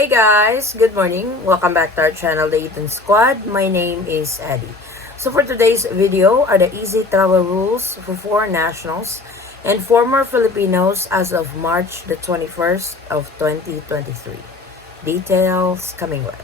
Hey guys, good morning. Welcome back to our channel, the Eaton Squad. My name is Addie. So for today's video are the easy travel rules for foreign nationals and former Filipinos as of March the 21st of 2023. Details coming up.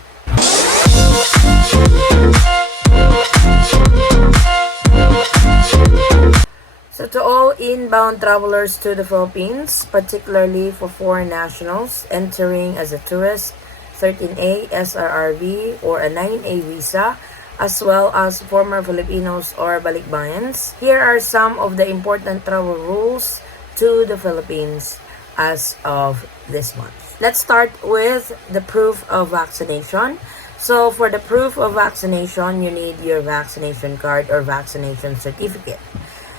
So to all inbound travelers to the Philippines, particularly for foreign nationals entering as a tourist, 13A SRRV or a 9A visa, as well as former Filipinos or Balikbayans, here are some of the important travel rules to the Philippines as of this month. Let's start with the proof of vaccination. So for the proof of vaccination, you need your vaccination card or vaccination certificate.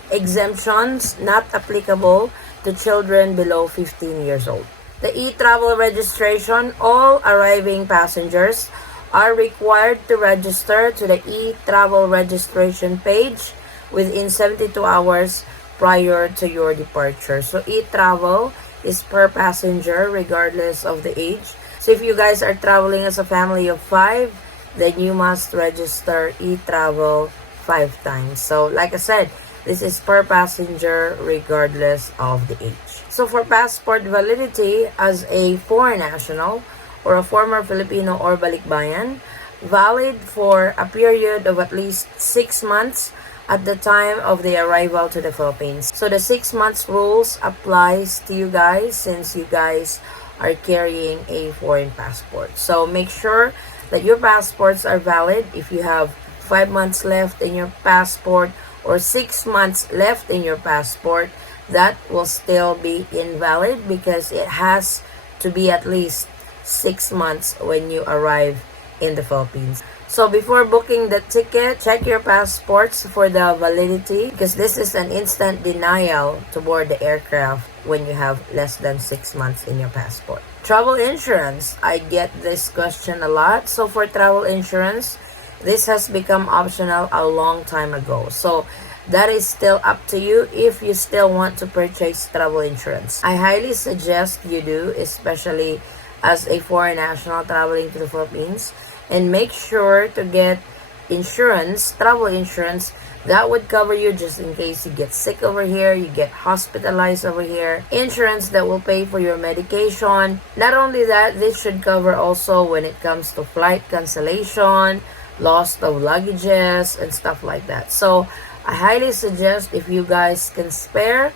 Exemptions not applicable to children below 15 years old. The e-travel registration, all arriving passengers are required to register to the e-travel registration page within 72 hours prior to your departure. So e-travel is per passenger regardless of the age. So if you guys are traveling as a family of 5, then you must register e-travel 5 times. So like I said, this is per passenger regardless of the age. So for passport validity, as a foreign national or a former Filipino or Balikbayan, valid for a period of at least 6 months at the time of the arrival to the Philippines. So the 6 months rules applies to you guys since you guys are carrying a foreign passport. So make sure that your passports are valid. If you have 5 months left in your passport or 6 months left in your passport, that will still be invalid because it has to be at least 6 months when you arrive in the Philippines. So before booking the ticket, check your passports for the validity because this is an instant denial to board the aircraft when you have less than 6 months in your passport. Travel insurance, I get this question a lot. So for travel insurance, this has become optional a long time ago. So that is still up to you if you still want to purchase travel insurance. I highly suggest you do, especially as a foreign national traveling to the Philippines. And make sure to get insurance, travel insurance, that would cover you just in case you get sick over here, you get hospitalized over here. Insurance that will pay for your medication. Not only that, this should cover also when it comes to flight cancellation, loss of luggages, and stuff like that. So I highly suggest if you guys can spare,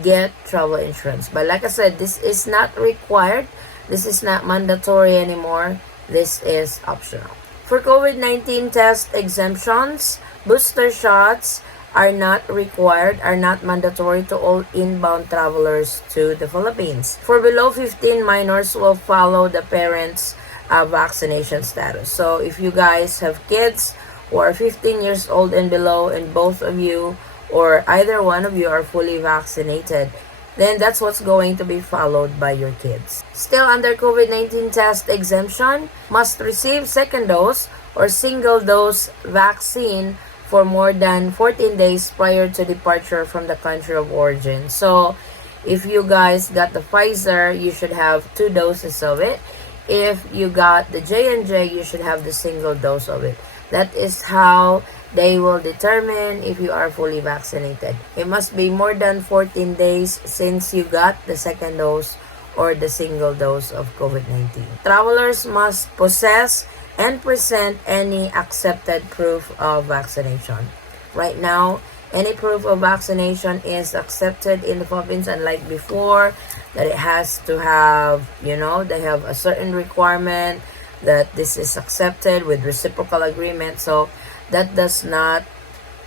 get travel insurance. But like I said, this is not required. This is not mandatory anymore. This is optional. For COVID-19 test exemptions, booster shots are not required, are not mandatory to all inbound travelers to the Philippines. For below 15, minors will follow the parents' vaccination status. So if you guys have kids who are 15 years old and below and both of you or either one of you are fully vaccinated, then that's what's going to be followed by your kids. Still under COVID-19 test exemption, must receive second dose or single dose vaccine for more than 14 days prior to departure from the country of origin. So if you guys got the Pfizer, you should have 2 doses of it. If you got the J&J, you should have the single dose of it. That is how they will determine if you are fully vaccinated. It must be more than 14 days since you got the second dose or the single dose of COVID-19. Travelers must possess and present any accepted proof of vaccination. Right now, any proof of vaccination is accepted in the Philippines, unlike before that it has to have, they have a certain requirement that this is accepted with reciprocal agreement. So that does not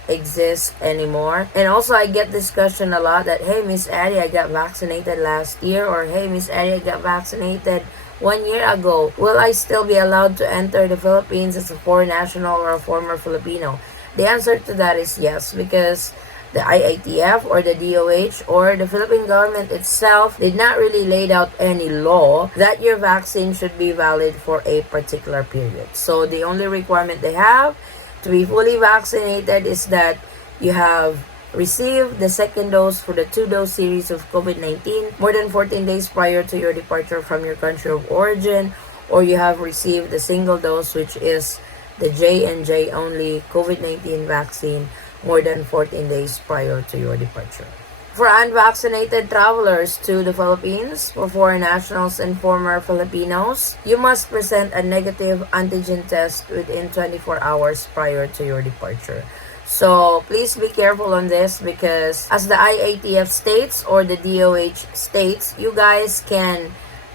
exist anymore. And also I get this question a lot that, hey Miss Addie, I got vaccinated last year, or hey Miss Addie, I got vaccinated 1 year ago. Will I still be allowed to enter the Philippines as a foreign national or a former Filipino? The answer to that is yes, because the IATF or the DOH or the Philippine government itself did not really lay out any law that your vaccine should be valid for a particular period. So the only requirement they have to be fully vaccinated is that you have received the second dose for the 2-dose series of COVID-19 more than 14 days prior to your departure from your country of origin, or you have received the single dose, which is the J&J only COVID-19 vaccine more than 14 days prior to your departure. For unvaccinated travelers to the Philippines, for foreign nationals and former Filipinos, you must present a negative antigen test within 24 hours prior to your departure. So please be careful on this, because as the IATF states or the DOH states, you guys can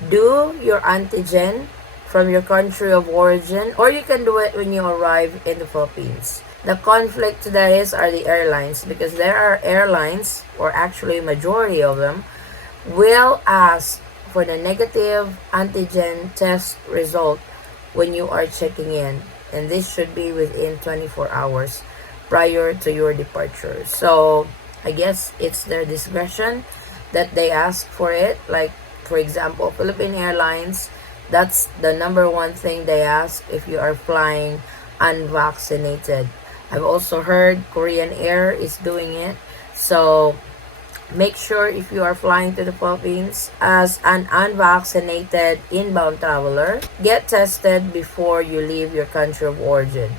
do your antigen from your country of origin, or you can do it when you arrive in the Philippines. The conflict that is are the airlines, because there are airlines, or actually majority of them, will ask for the negative antigen test result when you are checking in, and this should be within 24 hours prior to your departure. So I guess it's their discretion that they ask for it. Like for example, Philippine Airlines, that's the number one thing they ask if you are flying unvaccinated. I've also heard Korean Air is doing it. So make sure if you are flying to the Philippines as an unvaccinated inbound traveler, get tested before you leave your country of origin.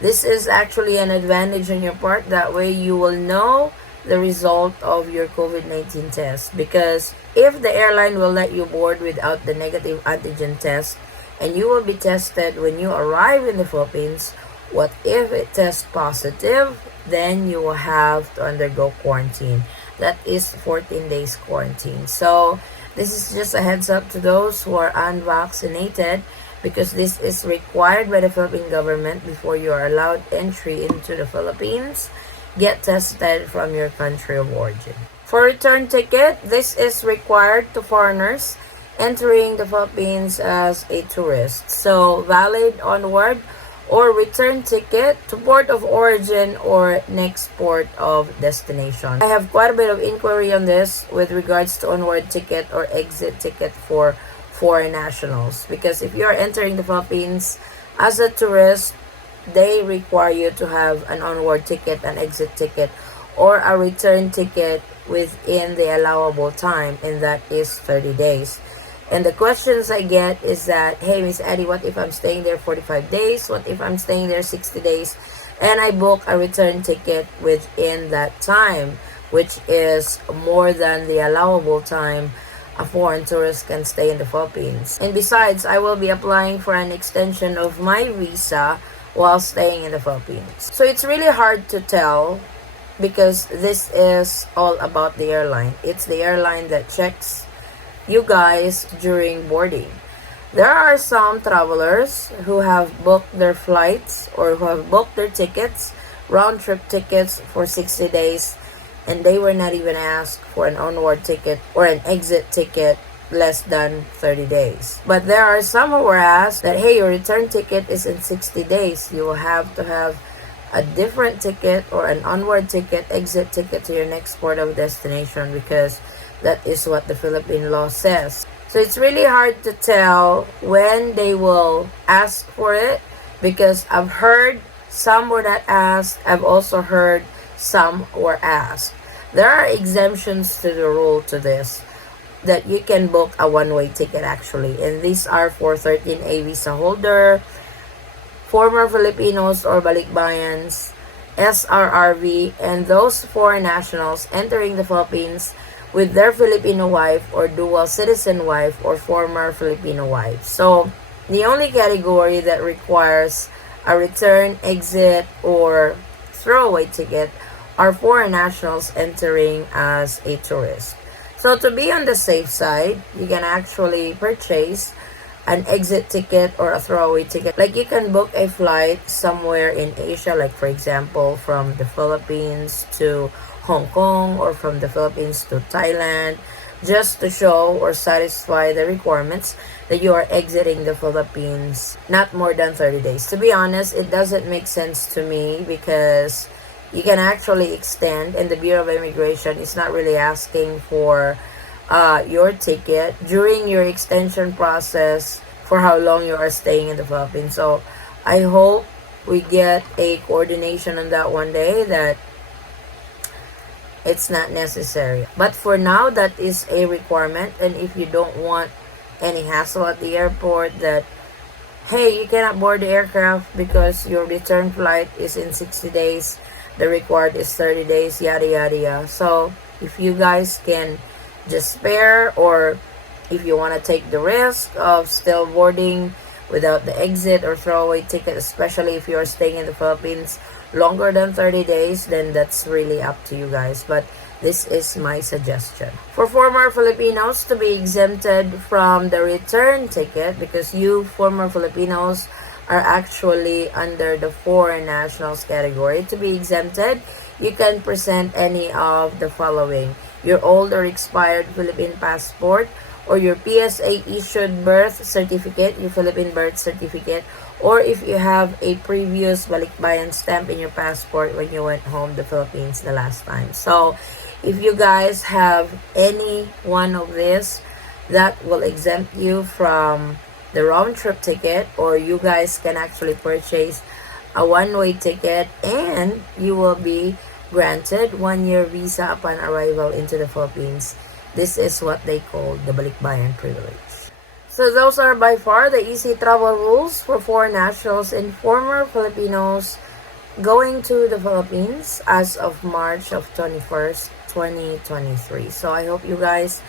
This is actually an advantage on your part. That way you will know the result of your COVID-19 test. Because if the airline will let you board without the negative antigen test, and you will be tested when you arrive in the Philippines, what if it tests positive? Then you will have to undergo quarantine. That is 14 days quarantine. So this is just a heads up to those who are unvaccinated, because this is required by the Philippine government before you are allowed entry into the Philippines. Get tested from your country of origin. For return ticket, this is required to foreigners entering the Philippines as a tourist. So valid onward or return ticket to port of origin or next port of destination. I have quite a bit of inquiry on this with regards to onward ticket or exit ticket for foreign nationals, because if you are entering the Philippines as a tourist, they require you to have an onward ticket, an exit ticket, or a return ticket within the allowable time, and that is 30 days. And the questions I get is that, hey, Miss Addie, what if I'm staying there 45 days? What if I'm staying there 60 days? And I book a return ticket within that time, which is more than the allowable time a foreign tourist can stay in the Philippines. And besides, I will be applying for an extension of my visa while staying in the Philippines. So it's really hard to tell, because this is all about the airline. It's the airline that checks you guys during boarding. There are some travelers who have booked their flights or who have booked their tickets, round trip tickets for 60 days, and they were not even asked for an onward ticket or an exit ticket less than 30 days. But there are some who were asked that, hey, your return ticket is in 60 days. You will have to have a different ticket or an onward ticket, exit ticket to your next port of destination, because that is what the Philippine law says. So it's really hard to tell when they will ask for it, because I've heard some were not asked. I've also heard some were asked. There are exemptions to the rule to this, that you can book a one-way ticket actually. And these are for 13A visa holder, former Filipinos or Balikbayans, SRRV, and those foreign nationals entering the Philippines with their Filipino wife or dual citizen wife or former Filipino wife. So the only category that requires a return, exit, or throwaway ticket are foreign nationals entering as a tourist. So to be on the safe side, you can actually purchase an exit ticket or a throwaway ticket. Like you can book a flight somewhere in Asia, like for example from the Philippines to Hong Kong or from the Philippines to Thailand, just to show or satisfy the requirements that you are exiting the Philippines not more than 30 days. To be honest, it doesn't make sense to me, because you can actually extend, and the Bureau of Immigration is not really asking for your ticket during your extension process for how long you are staying in the Philippines. So I hope we get a coordination on that one day, that it's not necessary. But for now, that is a requirement. And if you don't want any hassle at the airport, that hey, you cannot board the aircraft because your return flight is in 60 days, the required is 30 days, yada yada yada. So if you guys can just spare, or if you want to take the risk of still boarding without the exit or throwaway ticket, especially if you are staying in the Philippines longer than 30 days, then that's really up to you guys. But this is my suggestion. For former Filipinos to be exempted from the return ticket, because you former Filipinos are actually under the foreign nationals category, to be exempted, you can present any of the following: your old or expired Philippine passport, or your PSA issued birth certificate, your Philippine birth certificate, or if you have a previous Balikbayan stamp in your passport when you went home the Philippines the last time. So if you guys have any one of this, that will exempt you from the round trip ticket, or you guys can actually purchase a one-way ticket and you will be granted 1-year visa upon arrival into the Philippines. This is what they call the Balikbayan privilege. So those are by far the easy travel rules for foreign nationals and former Filipinos going to the Philippines as of March of 21st, 2023. So I hope you guys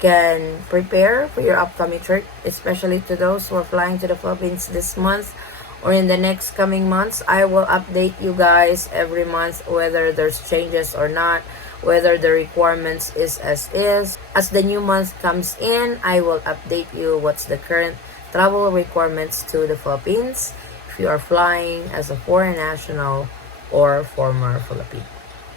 can prepare for your upcoming trip, especially to those who are flying to the Philippines this month or in the next coming months. I will update you guys every month whether there's changes or not, whether the requirements is as is. As the new month comes in, I will update you what's the current travel requirements to the Philippines if you are flying as a foreign national or former Filipino.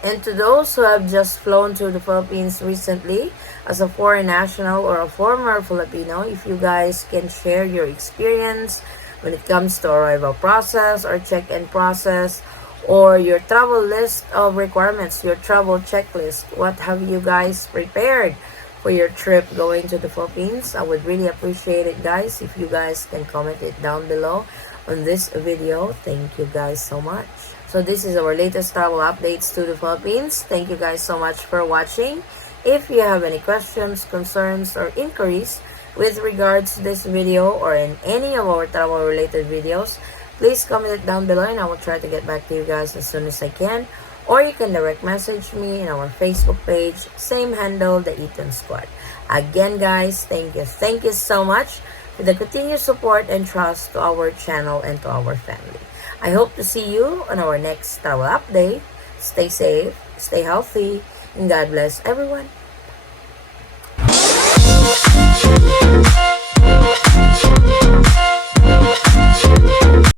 And to those who have just flown to the Philippines recently as a foreign national or a former Filipino, if you guys can share your experience when it comes to arrival process or check-in process, or your travel list of requirements, your travel checklist, what have you guys prepared for your trip going to the Philippines? I would really appreciate it, guys, if you guys can comment it down below on this video. Thank you guys so much. So this is our latest travel updates to the Philippines. Thank you guys so much for watching. If you have any questions, concerns, or inquiries with regards to this video or in any of our travel related videos, please comment it down below and I will try to get back to you guys as soon as I can. Or you can direct message me in our Facebook page, same handle, the Eaton Squad. Again, guys, thank you so much for the continued support and trust to our channel and to our family. I hope to see you on our next travel update. Stay safe, stay healthy, and God bless everyone.